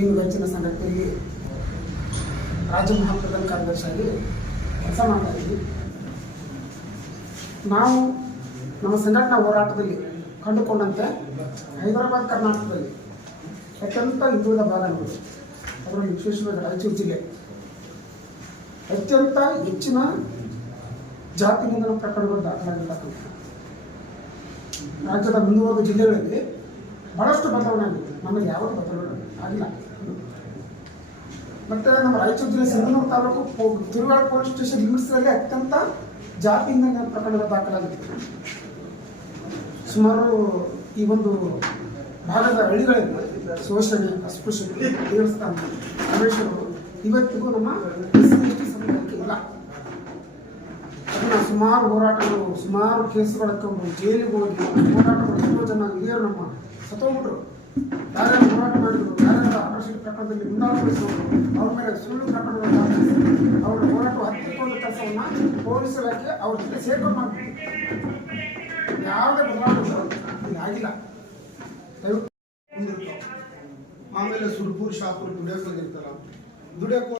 ಭೀಮ್ ವೆಚ್ಚಿನ ಸಂಘಟನೆಯಲ್ಲಿ ರಾಜ್ಯ ಮಹಾಪ್ರಧಾನ ಕಾರ್ಯದರ್ಶಿಯಾಗಿ ಕೆಲಸ ಮಾಡ್ತಾ ಇದ್ವಿ. ನಾವು ನಮ್ಮ ಸಂಘಟನಾ ಹೋರಾಟದಲ್ಲಿ ಕಂಡುಕೊಂಡಂತೆ ಹೈದರಾಬಾದ್ ಕರ್ನಾಟಕದಲ್ಲಿ ಅತ್ಯಂತ ಹಿಂದುಳಿದ ಭಾಗ ನಮ್ಮದು, ಅದರಲ್ಲಿ ವಿಶೇಷವಾಗಿ ರಾಯಚೂರು ಜಿಲ್ಲೆ ಅತ್ಯಂತ ಹೆಚ್ಚಿನ ಜಾತಿ ನಿಂದನ ಪ್ರಕರಣಗಳು ದಾಖಲಾಗಿರ್ತಕ್ಕಂಥ ರಾಜ್ಯದ ಮುಂದುವರೆದ ಜಿಲ್ಲೆಗಳಲ್ಲಿ ಬಹಳಷ್ಟು ಬದಲಾವಣೆ ಆಗಿದೆ. ನಮಗೆ ಯಾವುದೇ ಬದಲಾವಣೆ ಆಗಿಲ್ಲ. ಮತ್ತು ನಮ್ಮ ರಾಯಚೂರು ಜಿಲ್ಲೆ ಸಿಂಧನೂರು ತಾಲೂಕು ತಿರುವಾಡ ಪೊಲೀಸ್ ಸ್ಟೇಷನ್ ಲಿಮಿಟ್ಸ್ನಲ್ಲಿ ಅತ್ಯಂತ ಜಾತಿ ನಿಂದನ ಪ್ರಕರಣಗಳು ದಾಖಲಾಗಿದೆ. ಸುಮಾರು ಈ ಒಂದು ಭಾಗದ ಹಳ್ಳಿಗಳಲ್ಲಿ ಶೋಷಣೆ, ಅಸ್ಪೃಶ್ಯತೆ, ದೇವಸ್ಥಾನ ಪ್ರವೇಶಗಳು ಇವತ್ತಿಗೂ ನಮ್ಮ SC/ST ಸಮುದಾಯಕ್ಕೆ ಇಲ್ಲ. ಅದನ್ನು ಸುಮಾರು ಹೋರಾಟಗಳು, ಸುಮಾರು ಕೇಸುಗಳು ಜೈಲಿಗೆ ಹೋಗಿ ಹೋರಾಟಗಳು ಎಷ್ಟೋ ಜನ ಹಿರಿಯರು ನಮ್ಮ ಸತ್ತೋಗ್ಬಿಟ್ರು. ಯಾರ್ಯಾರು ಹೋರಾಟ ಮಾಡಿದ್ರು, ಯಾರ್ಯಾರು ಆಕರ್ಷಕ ಪ್ರಕರಣದಲ್ಲಿ ಮುಂದಾಳವಹಿಸಿದ್ರು, ಅವ್ರ ಮೇಲೆ ಸುಳ್ಳು ಪ್ರಕರಣಗಳು ದಾಖಲಿಸಿ ಅವರ ಹೋರಾಟ ಹತ್ತಿಕೊಂಡು ಕೆಲಸವನ್ನು ಪೊಲೀಸ್ ಇಲಾಖೆ ಅವ್ರ ಜೊತೆ ಸೇರ್ಕೊಂಡು ಮಾಡ್ತೀವಿ. ಯಾವುದೇ ಬದಲಾವಣೆ ಆಗಿಲ್ಲ. ಆಮೇಲೆ ಸುರ್ಪುರ್ ಶಾಪುರ್ ದುಡಿಯೋಕೆ ದುಡಿಯೋಕೆ